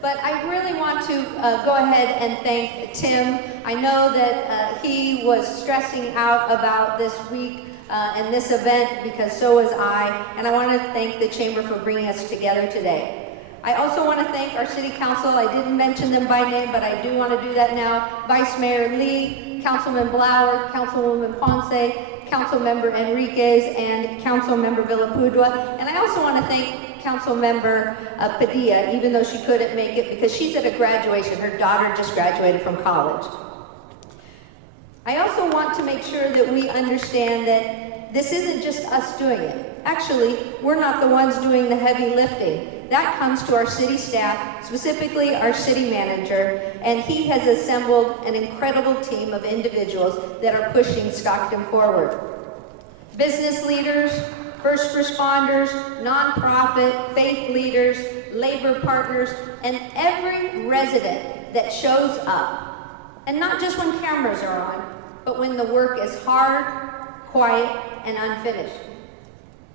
But I really want to go ahead and thank Tim. I know that he was stressing out about this week and this event, because so was I, and I want to thank the Chamber for bringing us together today. I also want to thank our City Council. I didn't mention them by name, but I do want to do that now. Vice Mayor Lee, Councilman Blauer, Councilwoman Ponce, Councilmember Enriquez, and Councilmember Villapudua. And I also want to thank Councilmember Padilla, even though she couldn't make it because she's at a graduation. Her daughter just graduated from college. I also want to make sure that we understand that this isn't just us doing it. Actually, we're not the ones doing the heavy lifting. That comes to our city staff, specifically our city manager, and he has assembled an incredible team of individuals that are pushing Stockton forward. Business leaders, first responders, nonprofit, faith leaders, labor partners, and every resident that shows up. And not just when cameras are on, but when the work is hard, quiet, and unfinished.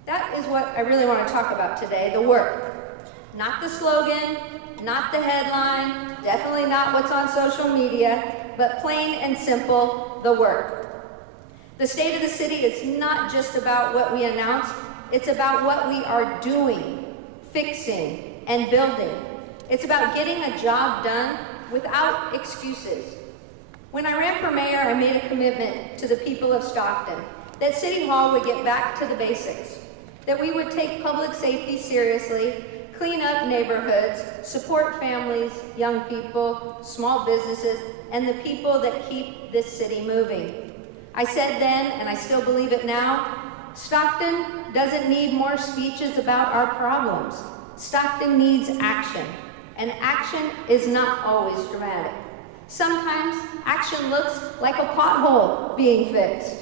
That is what I really want to talk about today, the work. Not the slogan, not the headline, definitely not what's on social media, but plain and simple, the work. The state of the city is not just about what we announce, it's about what we are doing, fixing, and building. It's about getting a job done without excuses. When I ran for mayor, I made a commitment to the people of Stockton that City Hall would get back to the basics, that we would take public safety seriously, clean up neighborhoods, support families, young people, small businesses, and the people that keep this city moving. I said then, and I still believe it now, Stockton doesn't need more speeches about our problems. Stockton needs action, and action is not always dramatic. Sometimes action looks like a pothole being fixed.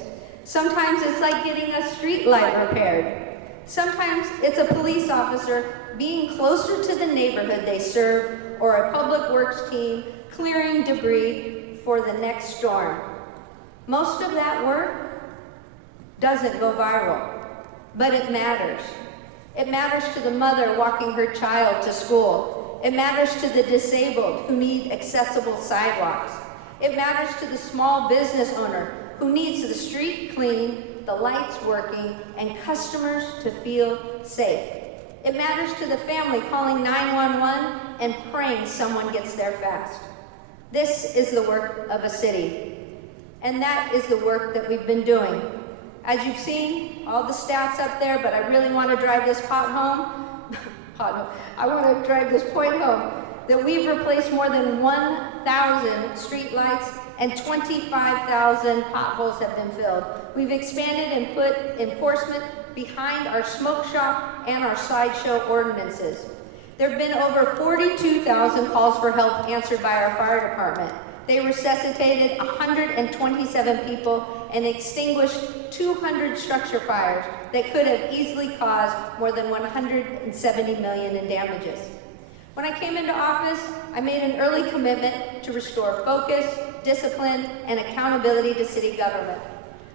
Sometimes it's like getting a street light repaired. Sometimes it's a police officer being closer to the neighborhood they serve, or a public works team clearing debris for the next storm. Most of that work doesn't go viral, but it matters. It matters to the mother walking her child to school. It matters to the disabled who need accessible sidewalks. It matters to the small business owner who needs the street clean, the lights working, and customers to feel safe. It matters to the family calling 911 and praying someone gets there fast. This is the work of a city, and that is the work that we've been doing. As you've seen, all the stats up there, but I really want to drive this point home, that we've replaced more than 1,000 street lights and 25,000 potholes have been filled. We've expanded and put enforcement behind our smoke shop and our sideshow ordinances. There have been over 42,000 calls for help answered by our fire department. They resuscitated 127 people and extinguished 200 structure fires that could have easily caused more than $170 million in damages. When I came into office, I made an early commitment to restore focus, discipline, and accountability to city government.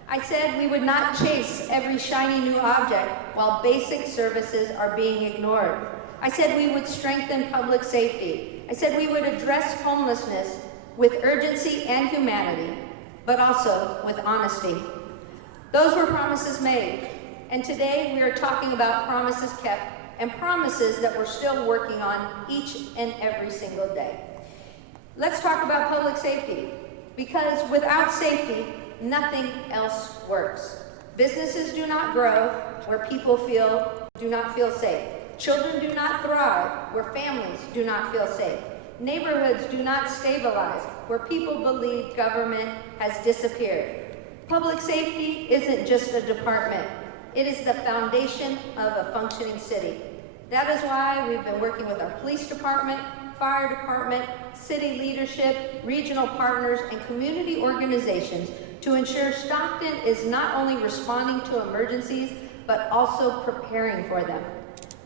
I said we would not chase every shiny new object while basic services are being ignored. I said we would strengthen public safety. I said we would address homelessness with urgency and humanity, but also with honesty. Those were promises made, and today we are talking about promises kept and promises that we're still working on each and every single day. Let's talk about public safety, because without safety, nothing else works. Businesses do not grow where people do not feel safe. Children do not thrive where families do not feel safe. Neighborhoods do not stabilize where people believe government has disappeared. Public safety isn't just a department. It is the foundation of a functioning city. That is why we've been working with our police department, fire department, city leadership, regional partners, and community organizations to ensure Stockton is not only responding to emergencies, but also preparing for them.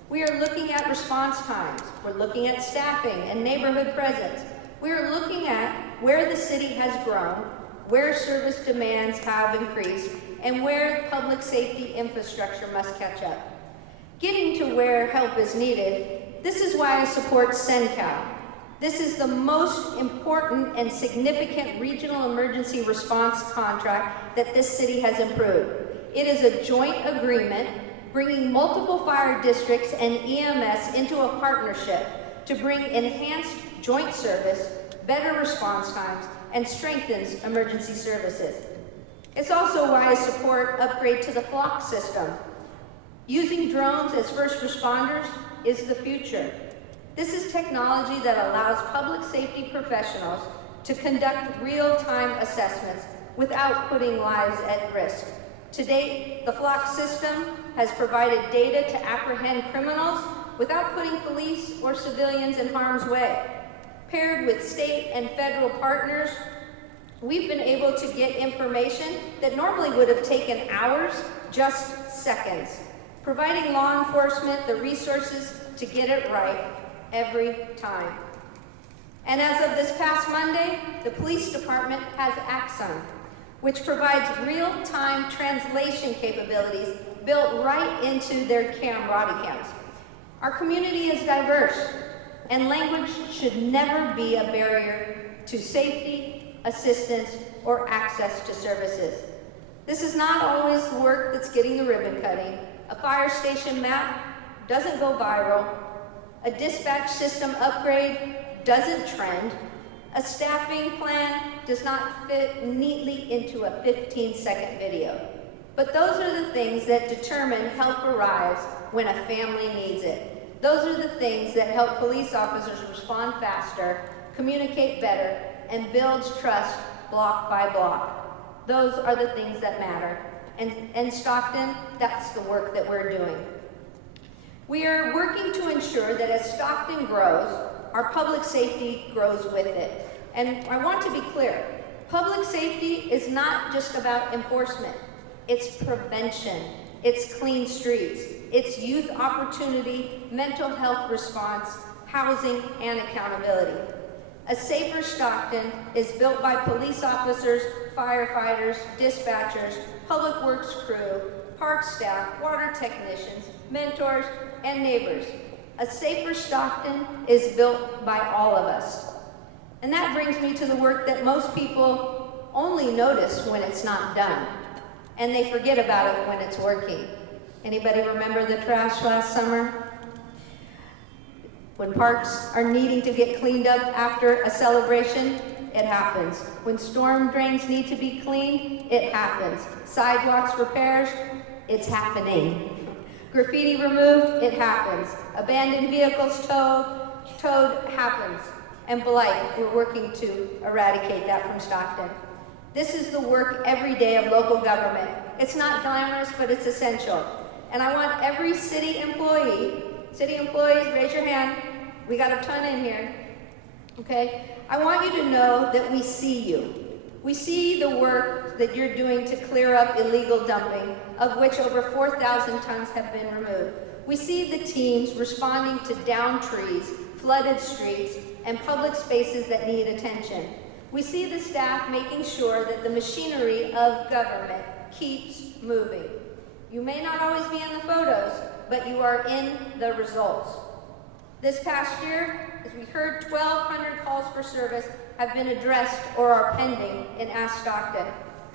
We are looking at response times. We're looking at staffing and neighborhood presence. We are looking at where the city has grown, where service demands have increased, and where public safety infrastructure must catch up. Getting to where help is needed, this is why I support SendCal. This is the most important and significant regional emergency response contract that this city has approved. It is a joint agreement bringing multiple fire districts and EMS into a partnership to bring enhanced joint service, better response times, and strengthens emergency services. It's also why I support upgrade to the flock system. Using drones as first responders is the future. This is technology that allows public safety professionals to conduct real-time assessments without putting lives at risk. To date, the flock system has provided data to apprehend criminals without putting police or civilians in harm's way. Paired with state and federal partners, we've been able to get information that normally would have taken hours, just seconds, providing law enforcement the resources to get it right every time. And as of this past Monday, the police department has Axon, which provides real-time translation capabilities built right into their body cams. Our community is diverse, and language should never be a barrier to safety, assistance, or access to services. This is not always the work that's getting the ribbon cutting. A fire station map doesn't go viral. A dispatch system upgrade doesn't trend. A staffing plan does not fit neatly into a 15-second video. But those are the things that determine help arrives when a family needs it. Those are the things that help police officers respond faster, communicate better, and builds trust block by block. Those are the things that matter. And in Stockton, that's the work that we're doing. We are working to ensure that as Stockton grows, our public safety grows with it. And I want to be clear, public safety is not just about enforcement. It's prevention, it's clean streets, it's youth opportunity, mental health response, housing, and accountability. A safer Stockton is built by police officers, firefighters, dispatchers, public works crew, park staff, water technicians, mentors, and neighbors. A safer Stockton is built by all of us. And that brings me to the work that most people only notice when it's not done, and they forget about it when it's working. Anybody remember the trash last summer? When parks are needing to get cleaned up after a celebration, it happens. When storm drains need to be cleaned, it happens. Sidewalks repairs, it's happening. Graffiti removed, it happens. Abandoned vehicles towed happens. And blight, we're working to eradicate that from Stockton. This is the work every day of local government. It's not glamorous, but it's essential. And I want every city employees, raise your hand. We got a ton in here, okay? I want you to know that we see you. We see the work that you're doing to clear up illegal dumping, of which over 4,000 tons have been removed. We see the teams responding to downed trees, flooded streets, and public spaces that need attention. We see the staff making sure that the machinery of government keeps moving. You may not always be in the photos, but you are in the results. This past year, as we heard, 1,200 calls for service have been addressed or are pending in Ask Stockton.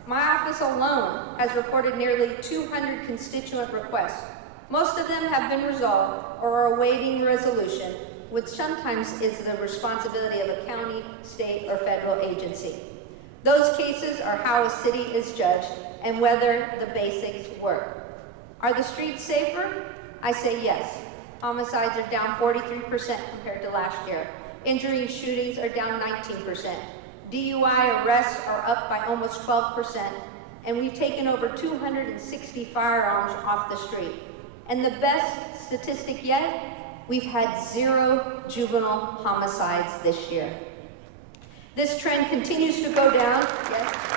My office alone has reported nearly 200 constituent requests. Most of them have been resolved or are awaiting resolution, which sometimes is the responsibility of a county, state, or federal agency. Those cases are how a city is judged and whether the basics work. Are the streets safer? I say yes. Homicides are down 43% compared to last year. Injury and shootings are down 19%. DUI arrests are up by almost 12%. And we've taken over 260 firearms off the street. And the best statistic yet, we've had 0 juvenile homicides this year. This trend continues to go down. Yes.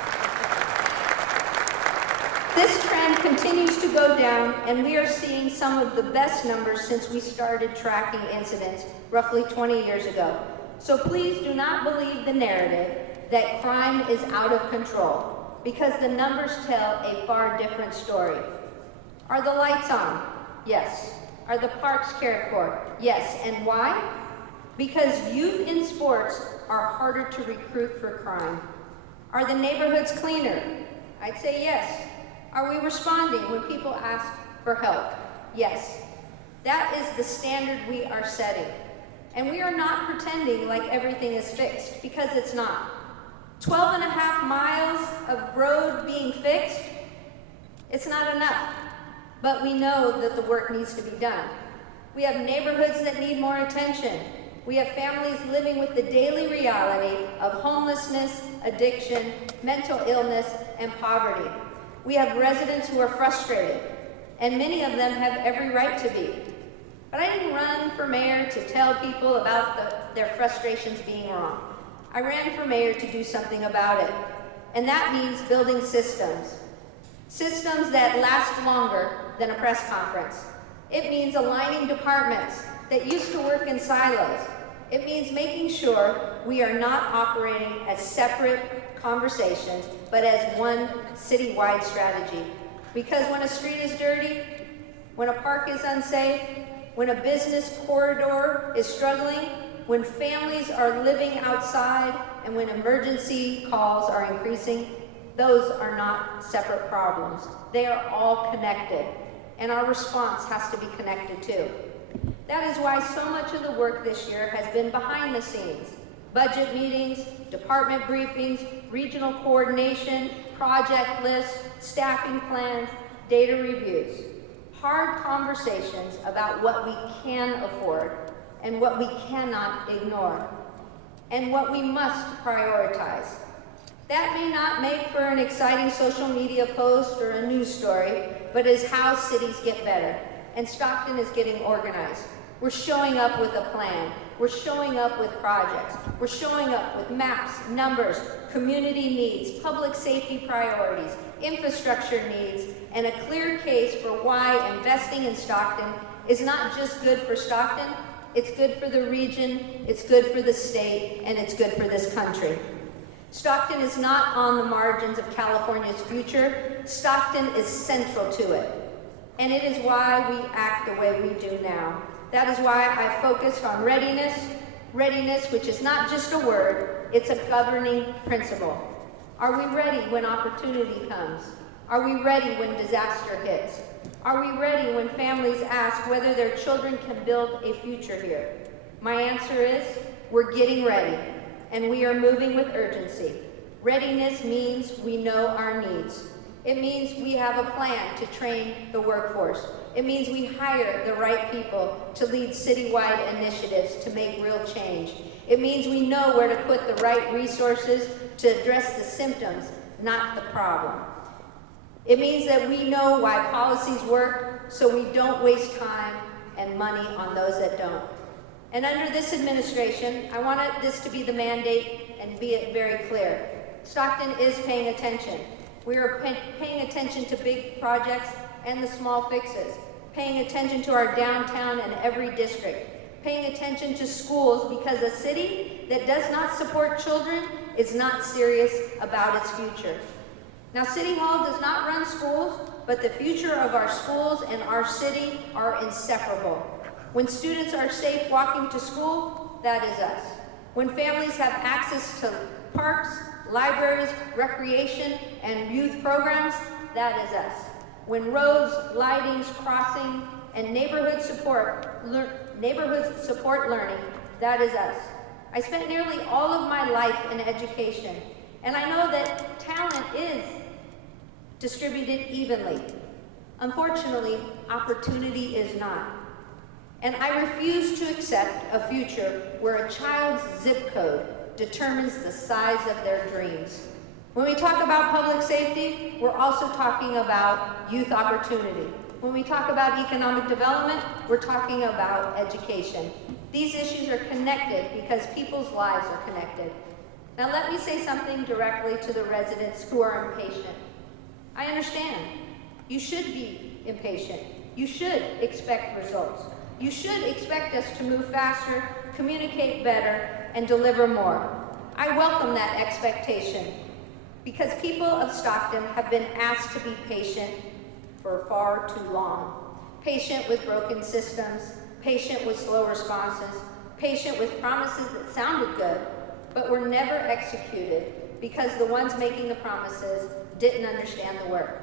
This trend continues to go down, and we are seeing some of the best numbers since we started tracking incidents roughly 20 years ago. So please do not believe the narrative that crime is out of control, because the numbers tell a far different story. Are the lights on? Yes. Are the parks cared for? Yes. And why? Because youth in sports are harder to recruit for crime. Are the neighborhoods cleaner? I'd say yes. Are we responding when people ask for help? Yes. That is the standard we are setting. And we are not pretending like everything is fixed, because it's not. 12 and a half miles of road being fixed, it's not enough. But we know that the work needs to be done. We have neighborhoods that need more attention. We have families living with the daily reality of homelessness, addiction, mental illness, and poverty. We have residents who are frustrated, and many of them have every right to be. But I didn't run for mayor to tell people about their frustrations being wrong. I ran for mayor to do something about it, and that means building systems. Systems that last longer than a press conference. It means aligning departments that used to work in silos. It means making sure we are not operating as separate conversations, but as one citywide strategy. Because when a street is dirty, when a park is unsafe, when a business corridor is struggling, when families are living outside, and when emergency calls are increasing, those are not separate problems. They are all connected, and our response has to be connected too. That is why so much of the work this year has been behind the scenes. Budget meetings, department briefings, regional coordination, project lists, staffing plans, data reviews. Hard conversations about what we can afford and what we cannot ignore, and what we must prioritize. That may not make for an exciting social media post or a news story, but is how cities get better. And Stockton is getting organized. We're showing up with a plan. We're showing up with projects. We're showing up with maps, numbers, community needs, public safety priorities, infrastructure needs, and a clear case for why investing in Stockton is not just good for Stockton, it's good for the region, it's good for the state, and it's good for this country. Stockton is not on the margins of California's future. Stockton is central to it. And it is why we act the way we do now. That is why I focused on readiness, which is not just a word, it's a governing principle. Are we ready when opportunity comes? Are we ready when disaster hits? Are we ready when families ask whether their children can build a future here? My answer is, we're getting ready, and we are moving with urgency. Readiness means we know our needs. It means we have a plan to train the workforce. It means we hire the right people to lead citywide initiatives to make real change. It means we know where to put the right resources to address the symptoms, not the problem. It means that we know why policies work, so we don't waste time and money on those that don't. And under this administration, I wanted this to be the mandate and be it very clear. Stockton is paying attention. We are paying attention to big projects and the small fixes, paying attention to our downtown and every district, paying attention to schools, because a city that does not support children is not serious about its future. Now, City Hall does not run schools, but the future of our schools and our city are inseparable. When students are safe walking to school, that is us. When families have access to parks, libraries, recreation, and youth programs, that is us. When roads, lightings, crossing, and neighborhoods support learning, that is us. I spent nearly all of my life in education, and I know that talent is distributed evenly. Unfortunately, opportunity is not. And I refuse to accept a future where a child's zip code determines the size of their dreams. When we talk about public safety, we're also talking about youth opportunity. When we talk about economic development, we're talking about education. These issues are connected because people's lives are connected. Now let me say something directly to the residents who are impatient. I understand. You should be impatient. You should expect results. You should expect us to move faster, communicate better, and deliver more. I welcome that expectation because people of Stockton have been asked to be patient for far too long. Patient with broken systems, patient with slow responses, patient with promises that sounded good, but were never executed because the ones making the promises didn't understand the work.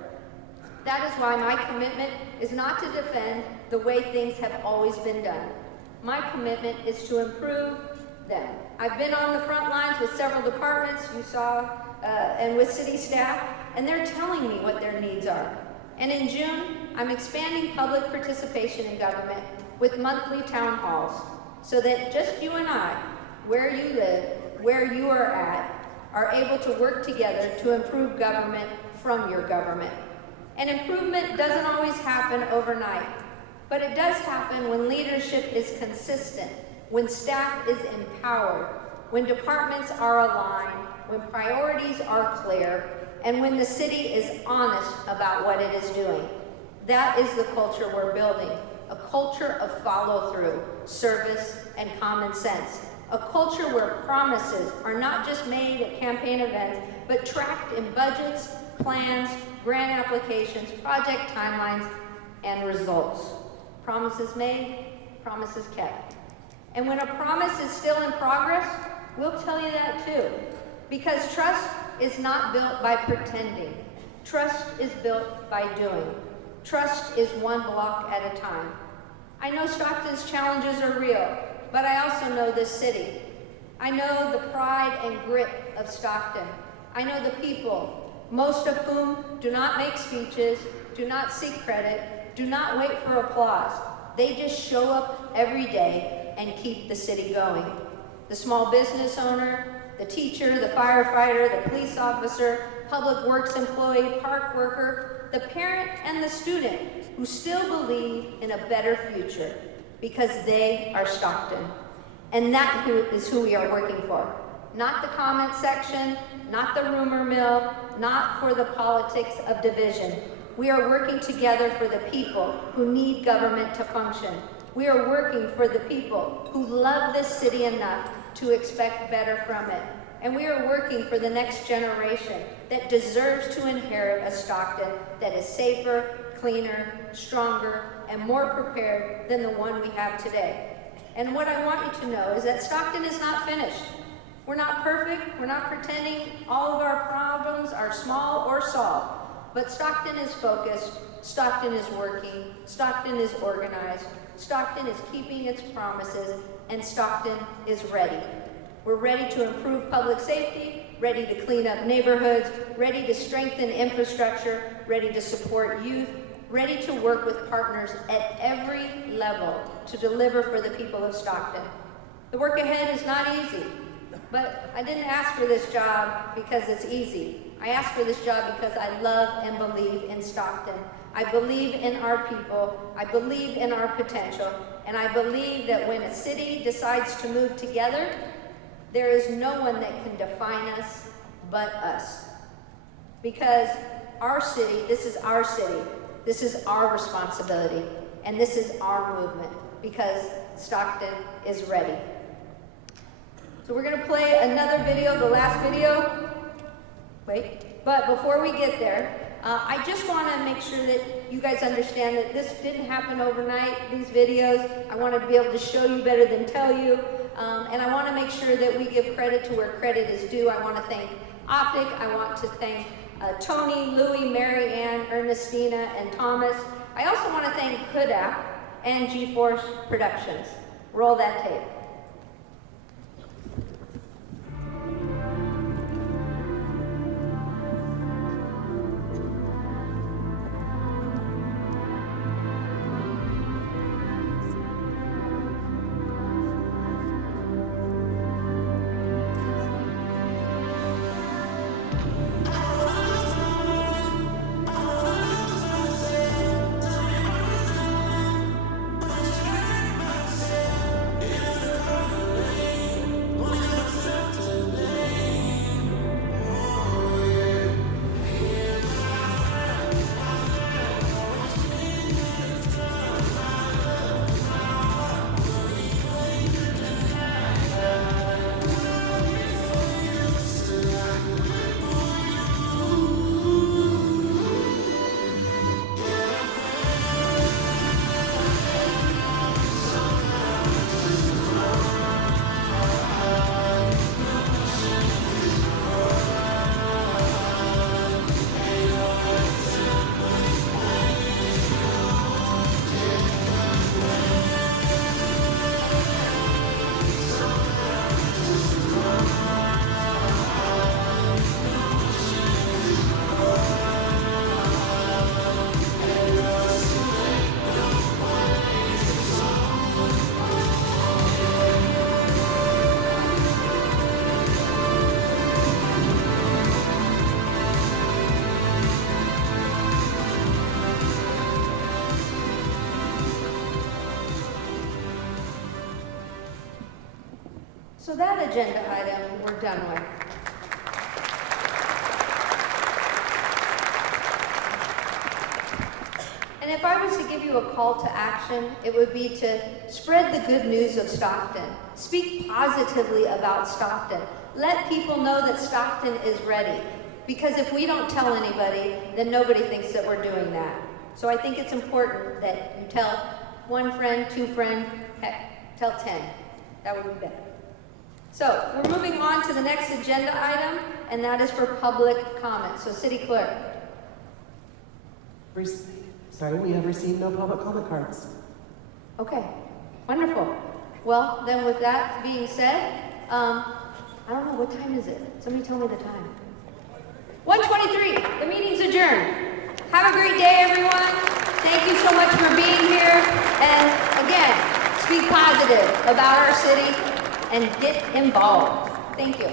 That is why my commitment is not to defend the way things have always been done. My commitment is to improve them. I've been on the front lines with several departments, you saw, and with city staff, and they're telling me what their needs are. And in June, I'm expanding public participation in government with monthly town halls, so that just you and I, where you live, where you are at, are able to work together to improve government from your government. And improvement doesn't always happen overnight, but it does happen when leadership is consistent, when staff is empowered, when departments are aligned, when priorities are clear, and when the city is honest about what it is doing. That is the culture we're building, a culture of follow-through, service, and common sense. A culture where promises are not just made at campaign events, but tracked in budgets, plans, grant applications, project timelines, and results. Promises made, promises kept. And when a promise is still in progress, we'll tell you that too. Because trust is not built by pretending. Trust is built by doing. Trust is one block at a time. I know Stockton's challenges are real, but I also know this city. I know the pride and grit of Stockton. I know the people, most of whom do not make speeches, do not seek credit, do not wait for applause. They just show up every day and keep the city going. The small business owner, the teacher, the firefighter, the police officer, public works employee, park worker, the parent and the student who still believe in a better future because they are Stockton. And that is who we are working for. Not the comment section, not the rumor mill, not for the politics of division. We are working together for the people who need government to function. We are working for the people who love this city enough to expect better from it. And we are working for the next generation that deserves to inherit a Stockton that is safer, cleaner, stronger, and more prepared than the one we have today. And what I want you to know is that Stockton is not finished. We're not perfect. We're not pretending all of our problems are small or solved. But Stockton is focused. Stockton is working. Stockton is organized. Stockton is keeping its promises. And Stockton is ready. We're ready to improve public safety, ready to clean up neighborhoods, ready to strengthen infrastructure, ready to support youth, ready to work with partners at every level to deliver for the people of Stockton. The work ahead is not easy, but I didn't ask for this job because it's easy. I asked for this job because I love and believe in Stockton. I believe in our people, I believe in our potential, and I believe that when a city decides to move together, there is no one that can define us but us. Because our city, this is our city, this is our responsibility, and this is our movement, because Stockton is ready. So we're gonna play another video, the last video. Wait, but before we get there, I just wanna make sure that you guys understand that this didn't happen overnight, these videos. I wanted to be able to show you better than tell you, and I wanna make sure that we give credit to where credit is due. I wanna thank Optic, I want to thank Tony, Louie, Mary Ann, Ernestina, and Thomas. I also wanna thank Hudak and G-Force Productions. Roll that tape. So that agenda item we're done with. And if I was to give you a call to action, it would be to spread the good news of Stockton. Speak positively about Stockton. Let people know that Stockton is ready. Because if we don't tell anybody, then nobody thinks that we're doing that. So I think it's important that you tell one friend, two friends, heck, tell 10. That would be better. So we're moving on to the next agenda item, and that is for public comment. So City Clerk. Sorry, we have received no public comment cards. Okay, wonderful. Well, then with that being said, I don't know, what time is it? Somebody tell me the time. 1:23, the meeting's adjourned. Have a great day, everyone. Thank you so much for being here. And again, speak positive about our city and get involved. Thank you.